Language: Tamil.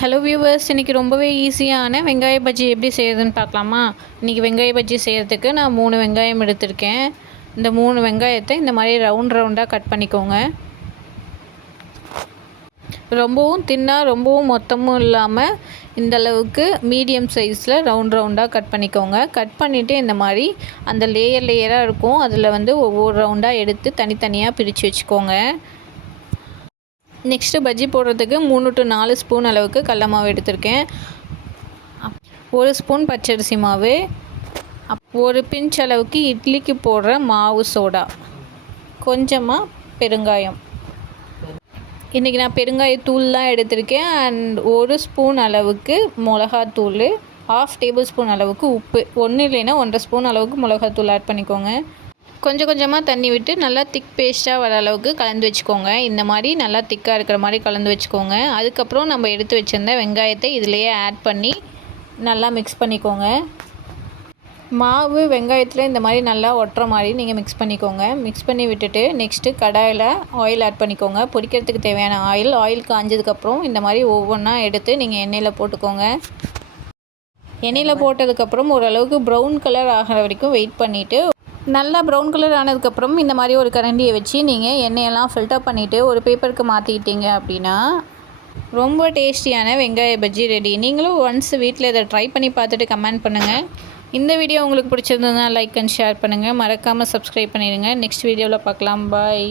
ஹலோ வியூவர்ஸ், இன்றைக்கி ரொம்பவே ஈஸியான வெங்காய பஜ்ஜி எப்படி செய்கிறதுன்னு பார்க்கலாமா? இன்றைக்கி வெங்காய பஜ்ஜி செய்கிறதுக்கு நான் 3 வெங்காயம் எடுத்திருக்கேன். இந்த 3 வெங்காயத்தை இந்த மாதிரி ரவுண்டாக கட் பண்ணிக்கோங்க. ரொம்பவும் தின்னாக ரொம்பவும் மொத்தமும் இல்லாமல் இந்தளவுக்கு மீடியம் சைஸில் ரவுண்டாக கட் பண்ணிக்கோங்க. கட் பண்ணிவிட்டு இந்த மாதிரி அந்த லேயராக இருக்கும், அதில் ஒவ்வொரு ரவுண்டாக எடுத்து தனித்தனியாக பிரித்து வச்சுக்கோங்க. நெக்ஸ்ட்டு பஜ்ஜி போடுறதுக்கு 3 to 4 ஸ்பூன் அளவுக்கு கடல மாவு எடுத்திருக்கேன். 1 ஸ்பூன் பச்சரிசி மாவு, ஒரு பிஞ்ச் அளவுக்கு இட்லிக்கு போடுற மாவு சோடா, கொஞ்சமாக பெருங்காயம். இன்றைக்கி நான் பெருங்காயத்தூள்லாம் எடுத்திருக்கேன். அண்ட் 1 ஸ்பூன் அளவுக்கு மிளகாத்தூள், 1/2 டேபிள் ஸ்பூன் அளவுக்கு உப்பு, ஒன்று இல்லைன்னா 1.5 ஸ்பூன் அளவுக்கு மிளகாத்தூள் ஆட் பண்ணிக்கோங்க. கொஞ்சம் கொஞ்சமாக தண்ணி விட்டு நல்லா திக் பேஸ்ட்டாக வர அளவுக்கு கலந்து வச்சுக்கோங்க. இந்த மாதிரி நல்லா திக்காக இருக்கிற மாதிரி கலந்து வச்சுக்கோங்க. அதுக்கப்புறம் நம்ம எடுத்து வச்சுருந்த வெங்காயத்தை இதிலையே ஆட் பண்ணி நல்லா மிக்ஸ் பண்ணிக்கோங்க. மாவு வெங்காயத்தில் இந்த மாதிரி நல்லா ஒட்டுற மாதிரி நீங்கள் மிக்ஸ் பண்ணிக்கோங்க. மிக்ஸ் பண்ணி விட்டுட்டு நெக்ஸ்ட்டு கடாயில் ஆயில் ஆட் பண்ணிக்கோங்க. பொரிக்கிறதுக்கு தேவையான ஆயில் காஞ்சதுக்கப்புறம் இந்த மாதிரி ஒவ்வொன்றா எடுத்து நீங்கள் எண்ணெயில் போட்டுக்கோங்க. எண்ணெயில் போட்டதுக்கப்புறம் ஓரளவுக்கு ப்ரௌன் கலர் ஆகிற வரைக்கும் வெயிட் பண்ணிவிட்டு, நல்லா ப்ரௌன் கலர் ஆனதுக்கப்புறம் இந்த மாதிரி ஒரு கரண்டியை வச்சு நீங்கள் எண்ணெயெல்லாம் ஃபில்டர் பண்ணிவிட்டு ஒரு பேப்பருக்கு மாற்றிக்கிட்டீங்க அப்படின்னா ரொம்ப டேஸ்டியான வெங்காய பஜ்ஜி ரெடி. நீங்களும் ஒன்ஸ் வீட்டில் இதை ட்ரை பண்ணி பார்த்துட்டு கமெண்ட் பண்ணுங்கள். இந்த வீடியோ உங்களுக்கு பிடிச்சிருந்ததுன்னா லைக் அண்ட் ஷேர் பண்ணுங்கள். மறக்காமல் சப்ஸ்கிரைப் பண்ணிடுங்க. நெக்ஸ்ட் வீடியோவில் பார்க்கலாம். பாய்.